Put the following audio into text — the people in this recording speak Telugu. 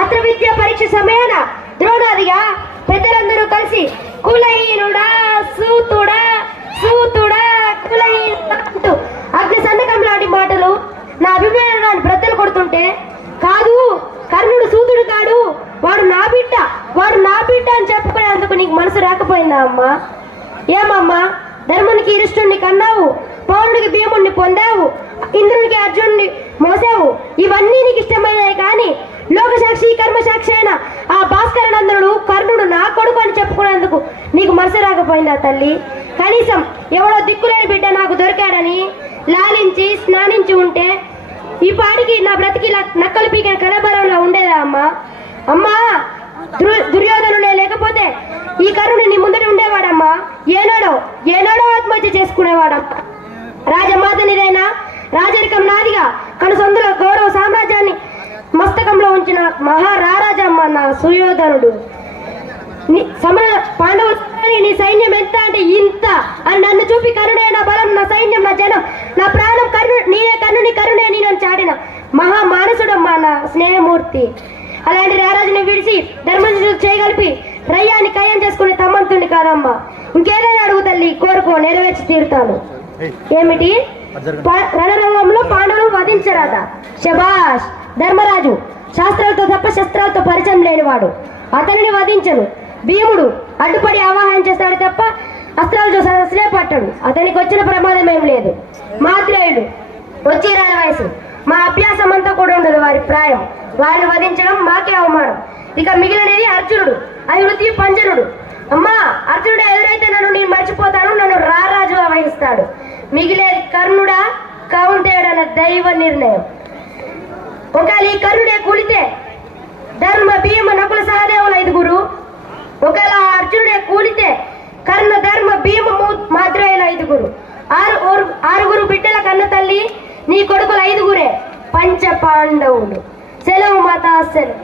అస్త్ర విద్య పరీక్ష సమయాన ద్రోణాదిగా పెద్దలందరూ కలిసి కులహీనుడా సూతుడా సూతుడా కులహీనుడా అంటూ అగ్ని సంతకం లాంటి మాటలు నా అభిమానాన్ని బ్రద్దలు కొడుతుంటే, కాదు కర్ణుడు సూతుడు కాడు, వాడు నా బిడ్డ అని చెప్పుకునేందుకు నీకు మనసు రాకపోయిందా అమ్మా? ఏమమ్మా, ధర్మునికి ఇరుష్టుని కన్నావు, పౌరుడికి భీముడిని పొందావు, ఇంద్రునికి అర్జునుడిని మోసావు. ఇవన్నీ నీకు ఇష్టమైనవి. కానీ లోకసాక్షి కర్మసాక్షి అయిన ఆ భాస్కరనందనుడు కర్ణుడు నా కొడుకు అని చెప్పుకునేందుకు నీకు మనసు రాకపోయిందా తల్లి? కనీసం ఎవడో దిక్కులేని బిడ్డ నాకు దొరికాడని లాలించి స్నానించి ఉంటే ఈ పాటికి నా బ్రతికి నక్కలు పీకిన కలబరంలో ఉండేదా అమ్మా? అమ్మా, దుర్యోధనుడే లేకపోతే ఈ కర్ణుడు నీ ముందట ఉండేవాడమ్మా. ఏనాడో ఆత్మహత్య చేసుకునేవాడమ్మా. రాజమాతనిదైనా రాజరికం నాదిగా కనుసొందుల గౌరవ సామ్రాజ్యాన్ని మస్తకంలో ఉంచిన మహారారాజమ్మ నా సుయోధనుడు. పాండవులు నీ సైన్యం ఎంత అంటే ఇంత అని నన్ను చూపి కరుణే నా బలం, నా సైన్యం, నా జనం, నా ప్రాణం కర్ణుని కరుణే నేను చాటిన మహా మానసుడమ్మా నా స్నేహమూర్తి. అలాంటి రారాజుని విడిచి ధర్మజుడు చేయగలిపి రయ్యాన్ని కయ్యం చేసుకునే తమ్మంతుని కాదమ్మా. ఇంకేదైనా అడుగు తల్లి, కోరుకో, నెరవేర్చి తీరుతాను. ఏమిటి? రణరంగంలో పాండవులను వధించరాదా? శబాష్! ధర్మరాజు శాస్త్రాలతో తప్ప శస్త్రాలతో పరిచయం లేనివాడు, అతనిని వధించను. భీముడు అడ్డుపడి ఆవాహన చేస్తాడు తప్ప అస్త్రాలతో అసలే పట్టడు, అతనికి వచ్చిన ప్రమాదం ఏం లేదు. మాత్రేయుడు వచ్చి రాని వయసు, మా అభ్యాసం అంతా కూడా ఉండదు వారి ప్రాయం, వారిని వధించడం మాకే అవమానం. ఇక మిగిలినది అర్జునుడు, అభివృద్ధి పంజనుడు. అమ్మా, అర్జునుడు ఎదురైతే నేను మర్చిపోతాను, నన్ను రారాజుగా వహిస్తాడు. మిగిలేది కర్ణుడా కౌంటేయుడన్న దైవ నిర్ణయం. ఒకవేళ ఈ కర్ణుడే కూలితే ధర్మ భీమ నకుల సహదేవుల 5గురు, ఒకవేళ అర్జునుడే కూలితే కర్ణ ధర్మ భీమ మాద్రేయుల 5గురు, 6గురు బిడ్డల కన్న తల్లి నీ కొడుకుల 5గురే పంచ పాండవులు. సెలవు మాతా సెలవు.